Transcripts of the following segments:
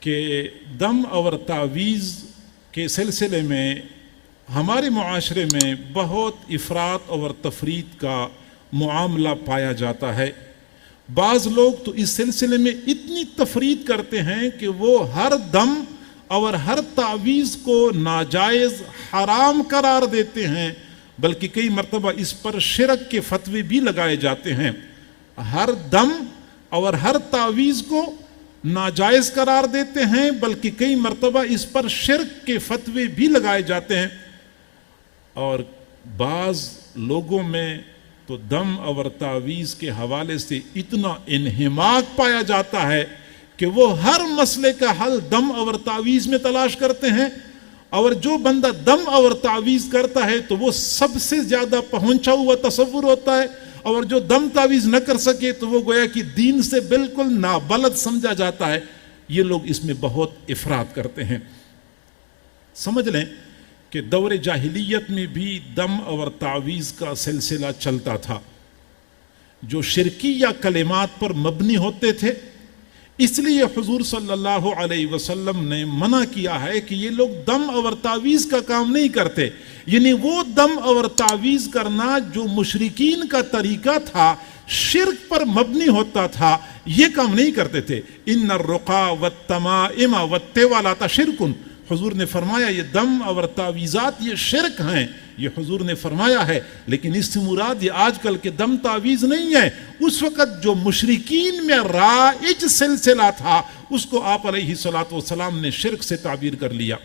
کہ دم اور تعویذ کے سلسلے میں ہمارے معاشرے میں بہت افراط اور تفریط کا معاملہ پایا جاتا ہے۔ بعض لوگ تو اس سلسلے میں اتنی تفریط کرتے ہیں کہ وہ ہر دم اور ہر تعویذ کو ناجائز حرام قرار دیتے ہیں، بلکہ کئی مرتبہ اس پر شرک کے فتوے بھی لگائے جاتے ہیں۔ ہر دم اور ہر تعویذ کو ناجائز قرار دیتے ہیں، بلکہ کئی مرتبہ اس پر شرک کے فتوے بھی لگائے جاتے ہیں۔ اور بعض لوگوں میں تو دم اور تعویذ کے حوالے سے اتنا انہماک پایا جاتا ہے کہ وہ ہر مسئلے کا حل دم اور تعویذ میں تلاش کرتے ہیں، اور جو بندہ دم اور تعویذ کرتا ہے تو وہ سب سے زیادہ پہنچا ہوا تصور ہوتا ہے، اور جو دم تعویذ نہ کر سکے تو وہ گویا کہ دین سے بالکل نابلد سمجھا جاتا ہے۔ یہ لوگ اس میں بہت افراط کرتے ہیں۔ سمجھ لیں کہ دور جاہلیت میں بھی دم اور تعویذ کا سلسلہ چلتا تھا، جو شرکیہ کلمات پر مبنی ہوتے تھے۔ اس لیے حضور صلی اللہ علیہ وسلم نے منع کیا ہے کہ یہ لوگ دم اور تعویذ کا کام نہیں کرتے، یعنی وہ دم اور تعویذ کرنا جو مشرکین کا طریقہ تھا، شرک پر مبنی ہوتا تھا، یہ کام نہیں کرتے تھے۔ ان الرقا والتمائم والتوالات شرک، حضور نے فرمایا یہ دم اور تعویذات یہ شرک ہیں، یہ حضور نے فرمایا ہے۔ لیکن اس سے مراد یہ آج کل کے دم تعویذ نہیں ہے، اس وقت جو مشرکین میں رائج سلسلہ تھا اس کو آپ علیہ السلام نے شرک سے تعبیر کر لیا۔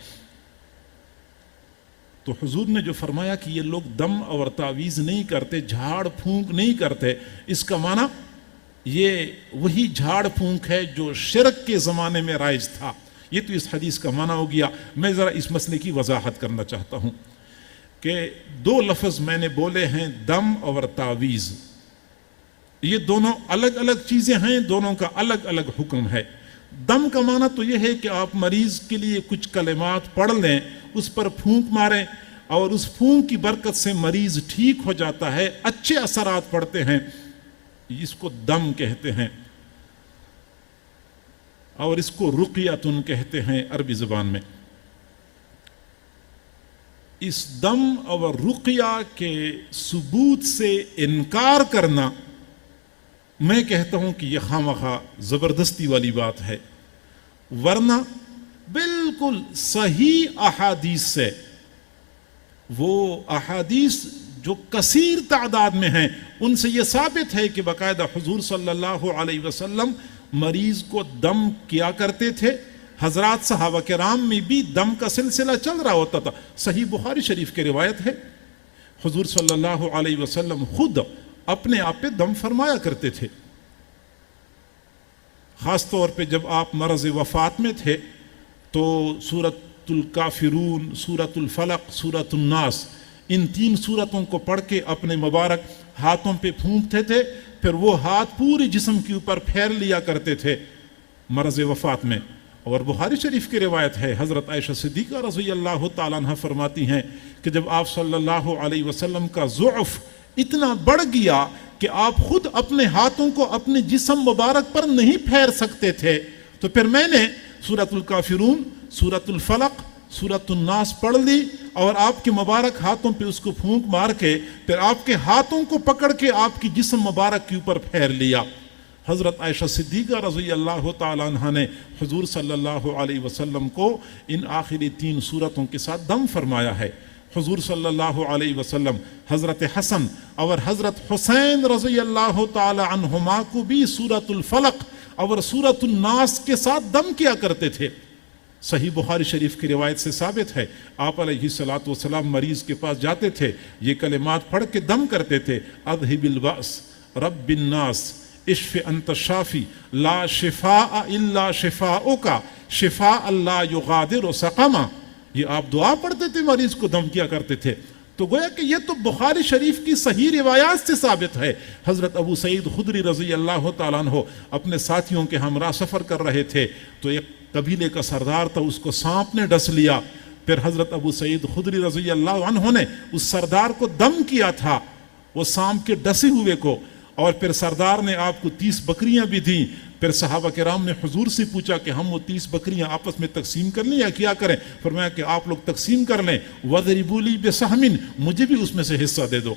تو حضور نے جو فرمایا کہ یہ لوگ دم اور تعویذ نہیں کرتے، جھاڑ پھونک نہیں کرتے، اس کا معنی یہ وہی جھاڑ پھونک ہے جو شرک کے زمانے میں رائج تھا۔ یہ تو اس حدیث کا معنی ہو گیا۔ میں ذرا اس مسئلے کی وضاحت کرنا چاہتا ہوں کہ دو لفظ میں نے بولے ہیں، دم اور تعویذ، یہ دونوں الگ الگ چیزیں ہیں، دونوں کا الگ الگ حکم ہے۔ دم کا معنی تو یہ ہے کہ آپ مریض کے لیے کچھ کلمات پڑھ لیں، اس پر پھونک ماریں، اور اس پھونک کی برکت سے مریض ٹھیک ہو جاتا ہے، اچھے اثرات پڑتے ہیں، اس کو دم کہتے ہیں، اور اس کو رقیتن کہتے ہیں عربی زبان میں۔ اس دم اور رقیہ کے ثبوت سے انکار کرنا، میں کہتا ہوں کہ یہ خامخواہ زبردستی والی بات ہے، ورنہ بالکل صحیح احادیث سے، وہ احادیث جو کثیر تعداد میں ہیں، ان سے یہ ثابت ہے کہ باقاعدہ حضور صلی اللہ علیہ وسلم مریض کو دم کیا کرتے تھے۔ حضرات صحابہ کرام میں بھی دم کا سلسلہ چل رہا ہوتا تھا۔ صحیح بخاری شریف کی روایت ہے، حضور صلی اللہ علیہ وسلم خود اپنے آپ پہ دم فرمایا کرتے تھے، خاص طور پہ جب آپ مرض وفات میں تھے تو سورۃ الکافرون، سورۃ الفلق، سورۃ الناس، ان تین سورتوں کو پڑھ کے اپنے مبارک ہاتھوں پہ پھونکتے تھے، پھر وہ ہاتھ پوری جسم کے اوپر پھیر لیا کرتے تھے مرض وفات میں۔ اور بخاری شریف کی روایت ہے، حضرت عائشہ صدیقہ رضی اللہ تعالیٰ عنہ فرماتی ہیں کہ جب آپ صلی اللہ علیہ وسلم کا ضعف اتنا بڑھ گیا کہ آپ خود اپنے ہاتھوں کو اپنے جسم مبارک پر نہیں پھیر سکتے تھے، تو پھر میں نے سورۃ الکافرون، سورۃ الفلق، سورۃ الناس پڑھ لی، اور آپ کے مبارک ہاتھوں پہ اس کو پھونک مار کے پھر آپ کے ہاتھوں کو پکڑ کے آپ کی جسم مبارک کے اوپر پھیر لیا۔ حضرت عائشہ صدیقہ رضی اللہ تعالیٰ عنہ نے حضور صلی اللہ علیہ وسلم کو ان آخری تین سورتوں کے ساتھ دم فرمایا ہے۔ حضور صلی اللہ علیہ وسلم حضرت حسن اور حضرت حسین رضی اللہ تعالی عنہما کو بھی سورۃ الفلق اور سورۃ الناس کے ساتھ دم کیا کرتے تھے۔ صحیح بخاری شریف کی روایت سے ثابت ہے، آپ علیہ الصلوۃ والسلام مریض کے پاس جاتے تھے، یہ کلمات پڑھ کے دم کرتے تھے، اذھب البأس رب الناس اشف انت الشافی لا شفاء الا شفاؤک شفاء لا یغادر سقما۔ یہ آپ دعا پڑھتے تھے، مریض کو دم کیا کرتے تھے۔ تو گویا کہ یہ تو بخاری شریف کی صحیح روایات سے ثابت ہے۔ حضرت ابو سعید خدری رضی اللہ تعالیٰ عنہ اپنے ساتھیوں کے ہمراہ سفر کر رہے تھے، تو ایک قبیلے کا سردار تھا، اس کو سانپ نے ڈس لیا۔ پھر حضرت ابو سعید خدری رضی اللہ عنہ نے اس سردار کو دم کیا تھا، وہ سانپ کے ڈسے ہوئے کو، اور پھر سردار نے آپ کو 30 بکریاں بھی دیں، پھر صحابہ کرام نے حضور سے پوچھا کہ ہم وہ 30 بکریاں آپس میں تقسیم کر لیں یا کیا کریں؟ فرمایا کہ آپ لوگ تقسیم کر لیں، وَضْرِبُوا لِي بِسَهْمٍ، مجھے بھی اس میں سے حصہ دے دو،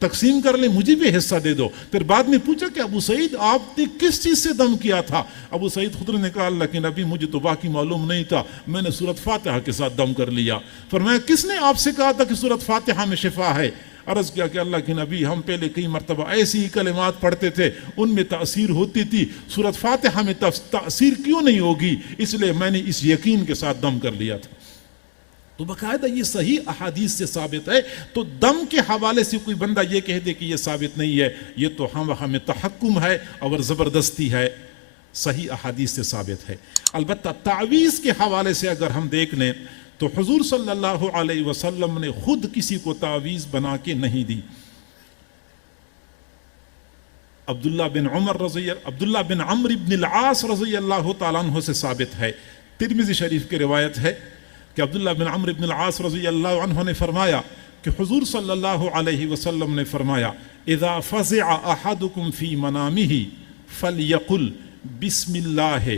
تقسیم کر لیں، مجھے بھی حصہ دے دو۔ پھر بعد میں پوچھا کہ ابو سعید آپ نے کس چیز سے دم کیا تھا؟ ابو سعید خدری نے کہا اللہ کے نبی مجھے تو باقی معلوم نہیں تھا، میں نے سورۃ فاتحہ کے ساتھ دم کر لیا۔ فرمایا کس نے آپ سے کہا تھا کہ سورۃ فاتحہ میں شفا ہے؟ عرض کیا کہ اللہ کے نبی ہم پہلے کئی مرتبہ ایسی ہی کلمات پڑھتے تھے، ان میں تأثیر ہوتی تھی، سورۃ فاتحہ میں تأثیر کیوں نہیں ہوگی؟ اس لیے میں نے اس یقین کے ساتھ دم کر لیا تھا۔ تو باقاعدہ یہ صحیح احادیث سے ثابت ہے۔ تو دم کے حوالے سے کوئی بندہ یہ کہہ دے کہ یہ ثابت نہیں ہے، یہ تو ہمیں تحکم ہے اور زبردستی ہے، صحیح احادیث سے ثابت ہے۔ البتہ تعویذ کے حوالے سے اگر ہم دیکھ لیں تو حضور صلی اللہ علیہ وسلم نے خود کسی کو تعویذ بنا کے نہیں دی۔ عبداللہ بن عمرو بن العاص رضی اللہ تعالیٰ عنہ سے ثابت ہے، ترمذی شریف کی روایت ہے کہ عبداللہ بن عمرو بن العاص رضی اللہ عنہ نے فرمایا کہ حضور صلی اللہ علیہ وسلم نے فرمایا اذا فزع احدکم فی منامہ فلیقل بسم اللہ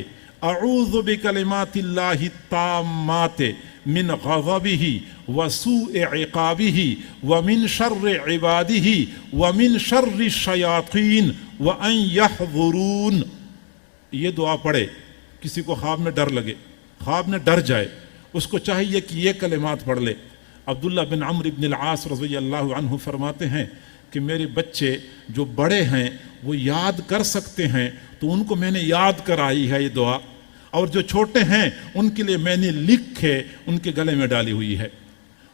اعوذ بکلمات اللہ التامات من غضبہ وسوء عقابہ ومن شر عبادہ ومن شر الشیاطین وان یحضرون۔ یہ دعا پڑھے، کسی کو خواب میں ڈر لگے، خواب میں ڈر جائے، اس کو چاہیے کہ یہ کلمات پڑھ لے۔ عبداللہ بن عمرو بن العاص رضی اللہ عنہ فرماتے ہیں کہ میرے بچے جو بڑے ہیں وہ یاد کر سکتے ہیں تو ان کو میں نے یاد کرائی ہے یہ دعا، اور جو چھوٹے ہیں ان کے لیے میں نے لکھ کے ان کے گلے میں ڈالی ہوئی ہے۔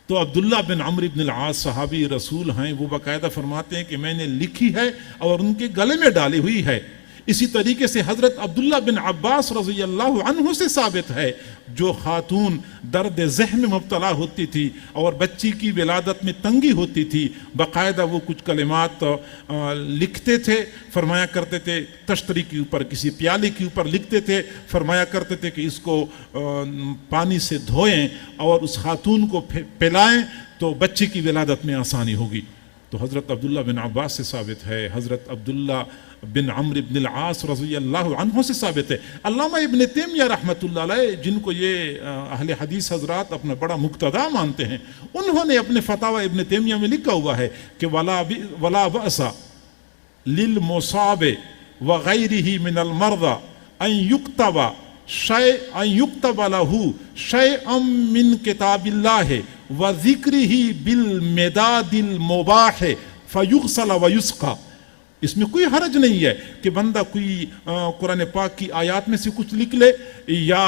تو عبداللہ بن عمرو بن العاص صحابی رسول ہیں، وہ باقاعدہ فرماتے ہیں کہ میں نے لکھی ہے اور ان کے گلے میں ڈالی ہوئی ہے۔ اسی طریقے سے حضرت عبداللہ بن عباس رضی اللہ عنہ سے ثابت ہے، جو خاتون درد ذہن میں مبتلا ہوتی تھی اور بچی کی ولادت میں تنگی ہوتی تھی، باقاعدہ وہ کچھ کلمات لکھتے تھے، فرمایا کرتے تھے تشتری کے اوپر، کسی پیالے کے اوپر لکھتے تھے، فرمایا کرتے تھے کہ اس کو پانی سے دھوئیں اور اس خاتون کو پلائیں تو بچی کی ولادت میں آسانی ہوگی۔ تو حضرت عبداللہ بن عباس سے ثابت ہے، حضرت عبداللہ بن عمرو بن العاص رضی اللہ عنہ سے ثابت ہے۔ علامہ ابن تیمیہ رحمۃ اللہ علیہ، جن کو یہ اہل حدیث حضرات اپنا بڑا مقتدا مانتے ہیں، انہوں نے اپنے فتاوی ابن تیمیہ میں لکھا ہوا ہے کہ ولا بأس للمصاب وغیرہ من المرضى ان یکتب له شیئا من کتاب اللہ وذکرہ بالمداد المباح فیغسل ویسقى۔ اس میں کوئی حرج نہیں ہے کہ بندہ کوئی قرآن پاک کی آیات میں سے کچھ لکھ لے یا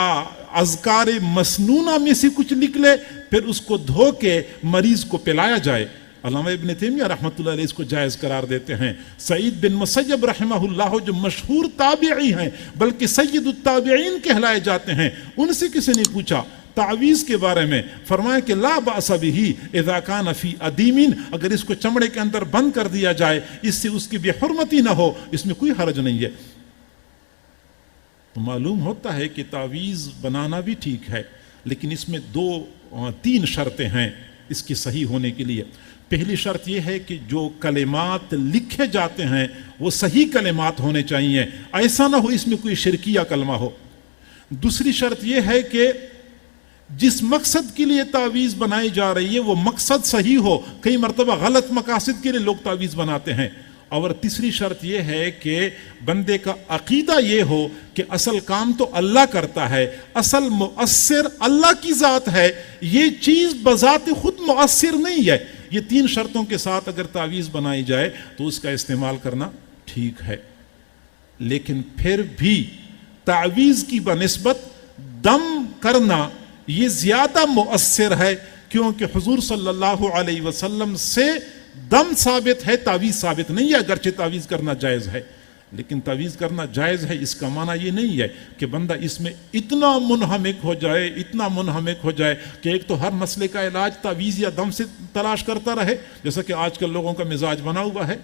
اذکار مسنونہ میں سے کچھ لکھ لے، پھر اس کو دھو کے مریض کو پلایا جائے۔ علامہ ابن تیمیہ رحمۃ اللہ علیہ اس کو جائز قرار دیتے ہیں۔ سعید بن مسیب رحمہ اللہ جو مشہور تابعی ہیں بلکہ سید التابعین کہلائے جاتے ہیں، ان سے کسی نے پوچھا تعویذ کے بارے میں، فرمایا کہ لا بأس بہ اذا کان فی ادیم، اگر اس کو چمڑے کے اندر بند کر دیا جائے، اس سے اس کی بے حرمتی نہ ہو، اس میں کوئی حرج نہیں ہے۔ تو معلوم ہوتا ہے کہ تعویذ بنانا بھی ٹھیک ہے، لیکن اس میں تین شرطیں ہیں اس کی صحیح ہونے کے لیے۔ پہلی شرط یہ ہے کہ جو کلمات لکھے جاتے ہیں وہ صحیح کلمات ہونے چاہیے، ایسا نہ ہو اس میں کوئی شرکیہ کلمہ ہو۔ دوسری شرط یہ ہے کہ جس مقصد کے لیے تعویذ بنائی جا رہی ہے وہ مقصد صحیح ہو، کئی مرتبہ غلط مقاصد کے لیے لوگ تعویذ بناتے ہیں۔ اور تیسری شرط یہ ہے کہ بندے کا عقیدہ یہ ہو کہ اصل کام تو اللہ کرتا ہے، اصل مؤثر اللہ کی ذات ہے، یہ چیز بذات خود مؤثر نہیں ہے۔ یہ تین شرطوں کے ساتھ اگر تعویذ بنائی جائے تو اس کا استعمال کرنا ٹھیک ہے، لیکن پھر بھی تعویذ کی بنسبت دم کرنا یہ زیادہ مؤثر ہے، کیونکہ حضور صلی اللہ علیہ وسلم سے دم ثابت ہے، تعویذ ثابت نہیں ہے۔ اگرچہ تعویذ کرنا جائز ہے، لیکن تعویذ کرنا جائز ہے اس کا معنی یہ نہیں ہے کہ بندہ اس میں اتنا منہمک ہو جائے کہ ایک تو ہر مسئلے کا علاج تعویذ یا دم سے تلاش کرتا رہے، جیسا کہ آج کل لوگوں کا مزاج بنا ہوا ہے۔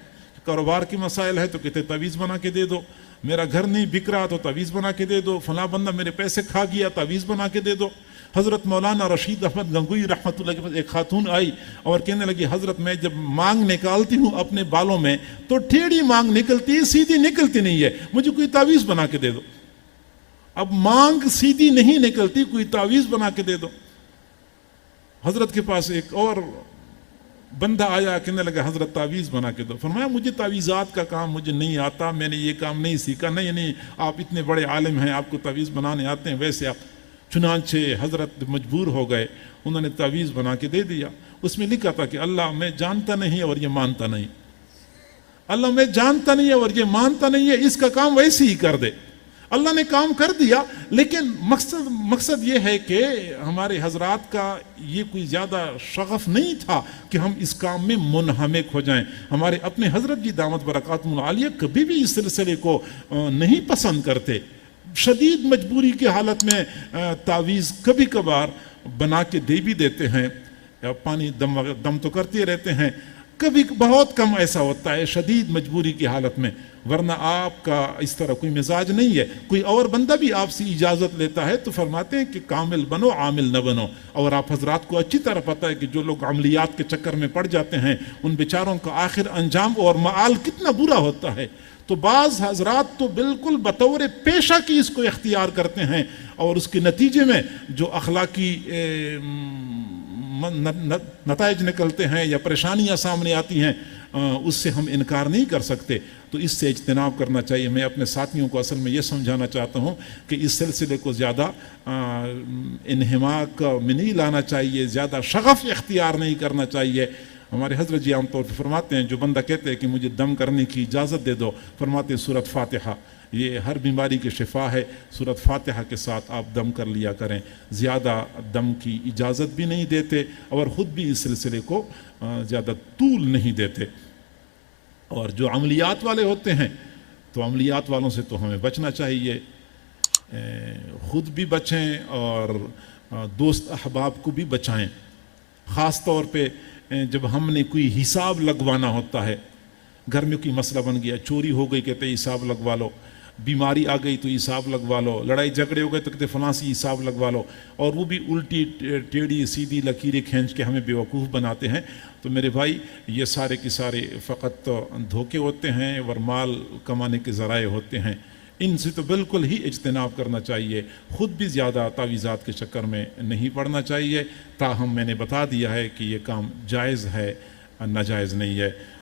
کاروبار کے مسائل ہے تو کہتے تعویذ بنا کے دے دو، میرا گھر نہیں بک رہا تو تعویذ بنا کے دے دو، فلاں بندہ میرے پیسے کھا گیا تعویذ بنا کے دے دو۔ حضرت مولانا رشید احمد گنگوئی رحمۃ اللہ کے پاس ایک خاتون آئی اور کہنے لگی حضرت میں جب مانگ نکالتی ہوں اپنے بالوں میں تو ٹیڑھی مانگ نکلتی ہے، سیدھی نکلتی نہیں ہے، مجھے کوئی تعویذ بنا کے دے دو۔ اب مانگ سیدھی نہیں نکلتی، کوئی تعویذ بنا کے دے دو۔ حضرت کے پاس ایک اور بندہ آیا، کہنے لگا حضرت تعویذ بنا کے دو۔ فرمایا مجھے تعویذات کا کام مجھے نہیں آتا، میں نے یہ کام نہیں سیکھا۔ نہیں آپ اتنے بڑے عالم ہیں، آپ کو تعویذ بنانے آتے ہیں، ویسے آپ۔ چنانچہ حضرت مجبور ہو گئے، انہوں نے تعویذ بنا کے دے دیا۔ اس میں لکھا تھا کہ اللہ میں جانتا نہیں اور یہ مانتا نہیں، اللہ میں جانتا نہیں ہے اور یہ مانتا نہیں ہے، اس کا کام ویسے ہی کر دے۔ اللہ نے کام کر دیا، لیکن مقصد یہ ہے کہ ہمارے حضرات کا یہ کوئی زیادہ شغف نہیں تھا کہ ہم اس کام میں منہمک ہو جائیں۔ ہمارے اپنے حضرت جی دامت برکاتہم العالیہ کبھی بھی اس سلسلے کو نہیں پسند کرتے۔ شدید مجبوری کی حالت میں تعویذ کبھی کبھار بنا کے دے بھی دیتے ہیں، یا پانی دم تو کرتے رہتے ہیں، کبھی بہت کم ایسا ہوتا ہے شدید مجبوری کی حالت میں، ورنہ آپ کا اس طرح کوئی مزاج نہیں ہے۔ کوئی اور بندہ بھی آپ سے اجازت لیتا ہے تو فرماتے ہیں کہ کامل بنو عامل نہ بنو۔ اور آپ حضرات کو اچھی طرح پتہ ہے کہ جو لوگ عملیات کے چکر میں پڑ جاتے ہیں ان بیچاروں کا آخر انجام اور معال کتنا برا ہوتا ہے۔ تو بعض حضرات تو بالکل بطور پیشہ کی اس کو اختیار کرتے ہیں، اور اس کے نتیجے میں جو اخلاقی نتائج نکلتے ہیں یا پریشانیاں سامنے آتی ہیں اس سے ہم انکار نہیں کر سکتے۔ تو اس سے اجتناب کرنا چاہیے۔ میں اپنے ساتھیوں کو اصل میں یہ سمجھانا چاہتا ہوں کہ اس سلسلے کو زیادہ انہماک میں نہیں لانا چاہیے، زیادہ شغف اختیار نہیں کرنا چاہیے۔ ہمارے حضرت جی عام طور پہ فرماتے ہیں، جو بندہ کہتے ہیں کہ مجھے دم کرنے کی اجازت دے دو، فرماتے ہیں سورۃ فاتحہ یہ ہر بیماری کی شفا ہے، سورۃ فاتحہ کے ساتھ آپ دم کر لیا کریں۔ زیادہ دم کی اجازت بھی نہیں دیتے اور خود بھی اس سلسلے کو زیادہ طول نہیں دیتے۔ اور جو عملیات والے ہوتے ہیں تو عملیات والوں سے تو ہمیں بچنا چاہیے، خود بھی بچیں اور دوست احباب کو بھی بچائیں۔ خاص طور پہ جب ہم نے کوئی حساب لگوانا ہوتا ہے، گھر میں کوئی مسئلہ بن گیا، چوری ہو گئی کہتے حساب لگوا لو، بیماری آ گئی تو حساب لگوا لو، لڑائی جھگڑے ہو گئے تو کہتے فلاں سی حساب لگوا لو، اور وہ بھی الٹی ٹیڑھی سیدھی لکیریں کھینچ کے ہمیں بیوقوف بناتے ہیں۔ تو میرے بھائی یہ سارے کے سارے فقط دھوکے ہوتے ہیں اور مال کمانے کے ذرائع ہوتے ہیں، ان سے تو بالکل ہی اجتناب کرنا چاہیے۔ خود بھی زیادہ تعویذات کے چکر میں نہیں پڑنا چاہیے۔ تاہم میں نے بتا دیا ہے کہ یہ کام جائز ہے، ناجائز نہیں ہے۔